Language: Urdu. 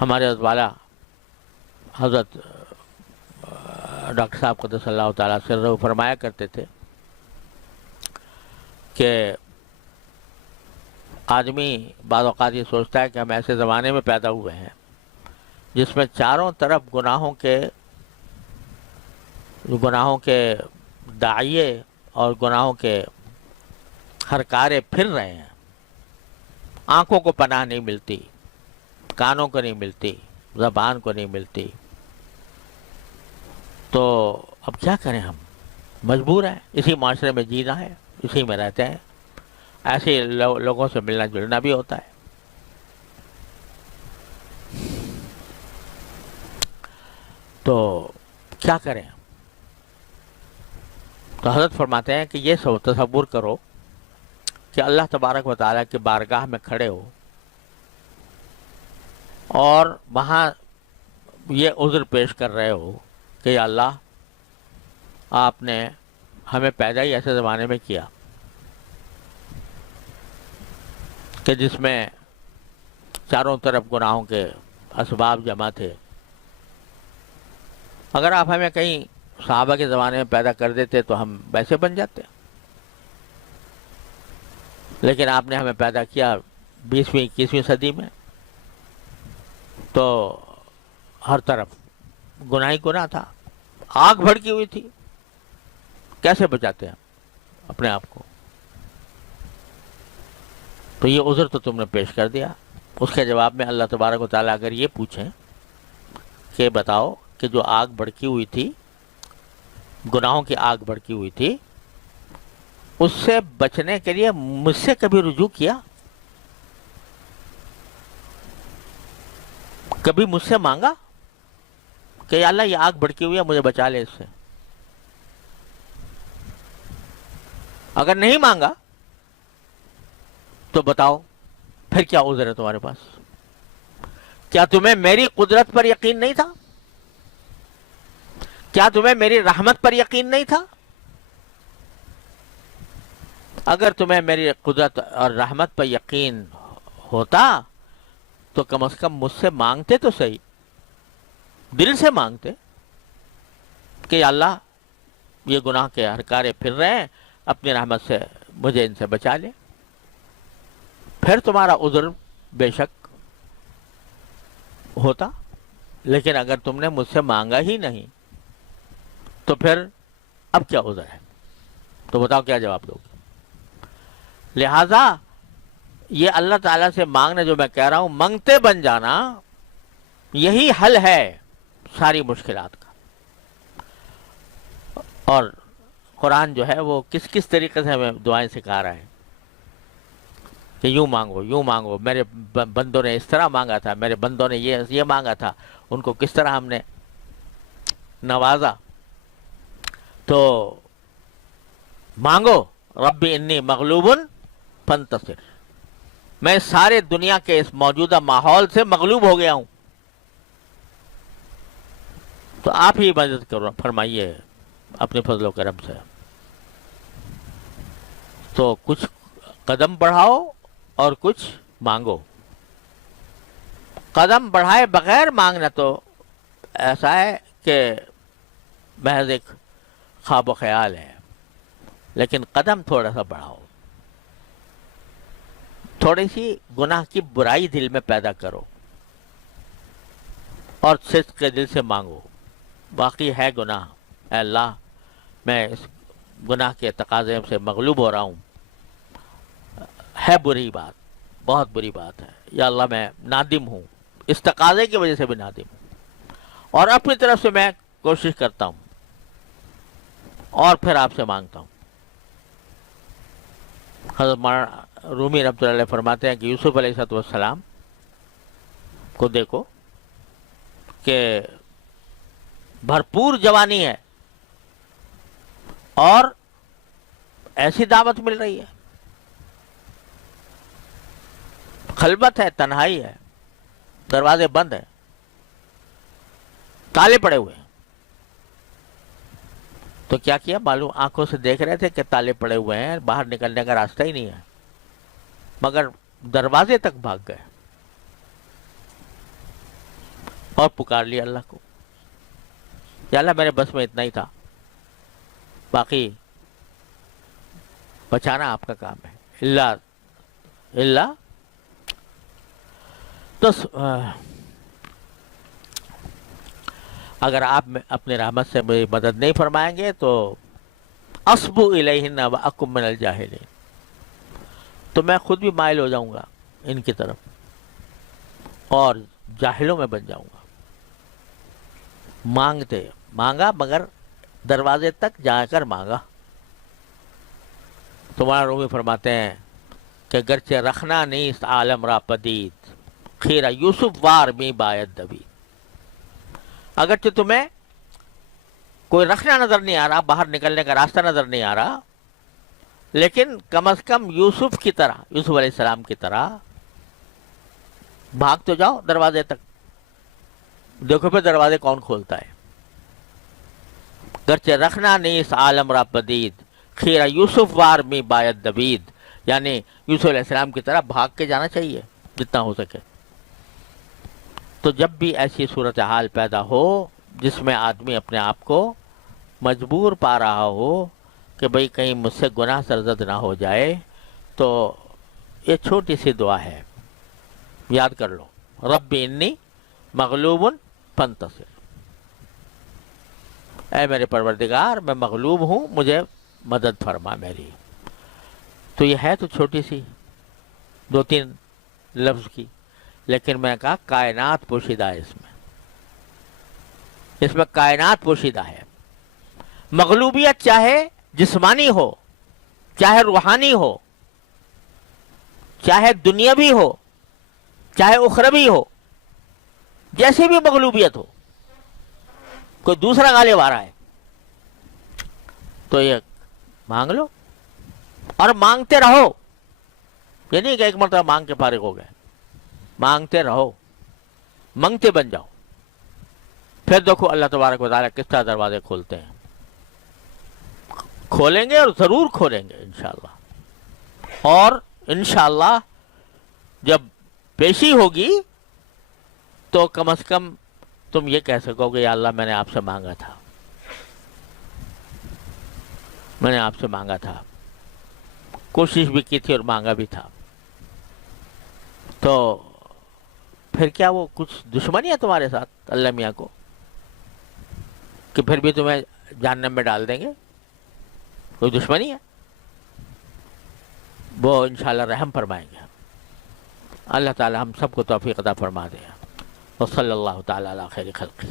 ہمارے والا حضرت ڈاکٹر صاحب قدس اللہ تعالیٰ سرہ فرمایا کرتے تھے کہ آدمی بعض اوقات یہ سوچتا ہے کہ ہم ایسے زمانے میں پیدا ہوئے ہیں جس میں چاروں طرف گناہوں کے داعیے اور گناہوں کے ہرکارے پھر رہے ہیں. آنکھوں کو پناہ نہیں ملتی، کانوں کو نہیں ملتی، زبان کو نہیں ملتی. تو اب کیا کریں، ہم مجبور ہیں، اسی معاشرے میں جینا ہے، اسی میں رہتے ہیں. ایسے لوگوں سے ملنا جلنا بھی ہوتا ہے. تو کیا کریں؟ تو حضرت فرماتے ہیں کہ یہ تصور کرو کہ اللہ تبارک و تعالیٰ کی بارگاہ میں کھڑے ہو اور وہاں یہ عذر پیش کر رہے ہو کہ یا اللہ، آپ نے ہمیں پیدا ہی ایسے زمانے میں کیا کہ جس میں چاروں طرف گناہوں کے اسباب جمع تھے. اگر آپ ہمیں کہیں صحابہ کے زمانے میں پیدا کر دیتے تو ہم ویسے بن جاتے، لیکن آپ نے ہمیں پیدا کیا 20ویں 21ویں صدی میں، تو ہر طرف گناہ ہی گناہ تھا، آگ بھڑکی ہوئی تھی. کیسے بچاتے ہیں اپنے آپ کو؟ تو یہ عذر تو تم نے پیش کر دیا. اس کے جواب میں اللہ تبارک و تعالیٰ اگر یہ پوچھیں کہ بتاؤ کہ جو آگ بھڑکی ہوئی تھی، گناہوں کی آگ بھڑکی ہوئی تھی، اس سے بچنے کے لیے مجھ سے کبھی رجوع کیا؟ کبھی مجھ سے مانگا کہ یا اللہ یہ آگ بھڑکی ہوئی ہے، مجھے بچا لے اس سے؟ اگر نہیں مانگا تو بتاؤ پھر کیا عذر ہے تمہارے پاس؟ کیا تمہیں میری قدرت پر یقین نہیں تھا؟ کیا تمہیں میری رحمت پر یقین نہیں تھا؟ اگر تمہیں میری قدرت اور رحمت پر یقین ہوتا تو کم از کم مجھ سے مانگتے تو صحیح، دل سے مانگتے کہ یا اللہ یہ گناہ کے ہرکارے پھر رہے ہیں، اپنی رحمت سے مجھے ان سے بچا لے. پھر تمہارا عذر بے شک ہوتا. لیکن اگر تم نے مجھ سے مانگا ہی نہیں تو پھر اب کیا عذر ہے؟ تو بتاؤ کیا جواب دو گے؟ لہذا یہ اللہ تعالیٰ سے مانگنا جو میں کہہ رہا ہوں، منگتے بن جانا، یہی حل ہے ساری مشکلات کا. اور قرآن جو ہے وہ کس کس طریقے سے ہمیں دعائیں سکھا رہا ہے کہ یوں مانگو، یوں مانگو. میرے بندوں نے اس طرح مانگا تھا، میرے بندوں نے یہ مانگا تھا، ان کو کس طرح ہم نے نوازا. تو مانگو ربی انی مغلوب فانتصر، میں سارے دنیا کے اس موجودہ ماحول سے مغلوب ہو گیا ہوں، تو آپ ہی مدد کرو، فرمائیے اپنے فضل و کرم سے. تو کچھ قدم بڑھاؤ اور کچھ مانگو. قدم بڑھائے بغیر مانگنا تو ایسا ہے کہ محض ایک خواب و خیال ہے. لیکن قدم تھوڑا سا بڑھاؤ، تھوڑی سی گناہ کی برائی دل میں پیدا کرو اور صدق کے دل سے مانگو. باقی ہے گناہ، اے اللہ میں اس گناہ کے تقاضے سے مغلوب ہو رہا ہوں، ہے بری بات، بہت بری بات ہے. یا اللہ میں نادم ہوں، اس تقاضے کی وجہ سے بھی نادم ہوں، اور اپنی طرف سے میں کوشش کرتا ہوں اور پھر آپ سے مانگتا ہوں. حضرت مولانا رومی رحمۃ اللہ علیہ فرماتے ہیں کہ یوسف علیہ السلام کو دیکھو کہ بھرپور جوانی ہے اور ایسی دعوت مل رہی ہے، خلوت ہے، تنہائی ہے، دروازے بند ہیں، تالے پڑے ہوئے ہیں. تو کیا کیا معلوم؟ آنکھوں سے دیکھ رہے تھے کہ تالے پڑے ہوئے ہیں، باہر نکلنے کا راستہ ہی نہیں ہے، مگر دروازے تک بھاگ گئے. اور پکار لیا اللہ کو، یا اللہ میرے بس میں اتنا ہی تھا، باقی بچانا آپ کا کام ہے، اللہ تو اگر آپ اپنے رحمت سے میری مدد نہیں فرمائیں گے تو اصبو الیہن واکم من الجاہلین، تو میں خود بھی مائل ہو جاؤں گا ان کی طرف اور جاہلوں میں بن جاؤں گا۔ مانگا مگر دروازے تک جا کر مانگا۔ تمہارا رومی فرماتے ہیں کہ گرچہ رکھنا نیست عالم را پدید، خیرہ یوسف وار می باید دوید۔ اگرچہ تمہیں کوئی رکھنا نظر نہیں آ رہا، باہر نکلنے کا راستہ نظر نہیں آ رہا، لیکن کم از کم یوسف کی طرح، یوسف علیہ السلام کی طرح بھاگ تو جاؤ دروازے تک، دیکھو پھر دروازے کون کھولتا ہے۔ گرچہ رکھنا نیست عالم را پدید، خیرہ یوسف وار می باید دوید، یعنی یوسف علیہ السلام کی طرح بھاگ کے جانا چاہیے جتنا ہو سکے۔ تو جب بھی ایسی صورتحال پیدا ہو جس میں آدمی اپنے آپ کو مجبور پا رہا ہو کہ بھئی کہیں مجھ سے گناہ سرزد نہ ہو جائے، تو یہ چھوٹی سی دعا ہے، یاد کر لو، رب انی مغلوب فانتصر، اے میرے پروردگار میں مغلوب ہوں، مجھے مدد فرما میری۔ تو یہ ہے تو چھوٹی سی 2-3 لفظ کی، لیکن میں نے کہا کائنات پوشیدہ ہے اس میں کائنات پوشیدہ ہے۔ مغلوبیت چاہے جسمانی ہو، چاہے روحانی ہو، چاہے دنیاوی ہو، چاہے اخروی ہو، جیسی بھی مغلوبیت ہو، کوئی دوسرا غالب آ رہا ہے تو یہ مانگ لو اور مانگتے رہو۔ یہ نہیں کہ ایک مرتبہ مانگ کے فارغ ہو گئے، مانگتے رہو، منگتے بن جاؤ، پھر دیکھو اللہ تبارک و تعالیٰ کس طرح دروازے کھولتے ہیں، کھولیں گے اور ضرور کھولیں گے انشاءاللہ۔ اور انشاءاللہ جب پیشی ہوگی تو کم از کم تم یہ کہہ سکو گے یا اللہ میں نے آپ سے مانگا تھا، میں نے آپ سے مانگا تھا، کوشش بھی کی تھی اور مانگا بھی تھا۔ تو پھر کیا وہ کچھ دشمنی ہے تمہارے ساتھ اللہ میاں کو کہ پھر بھی تمہیں جہنم میں ڈال دیں گے؟ کوئی دشمنی ہے؟ وہ انشاءاللہ رحم فرمائیں گے۔ اللہ تعالی ہم سب کو توفیق عطا فرما دے، وصلی اللہ تعالی علی خیر خلقہ۔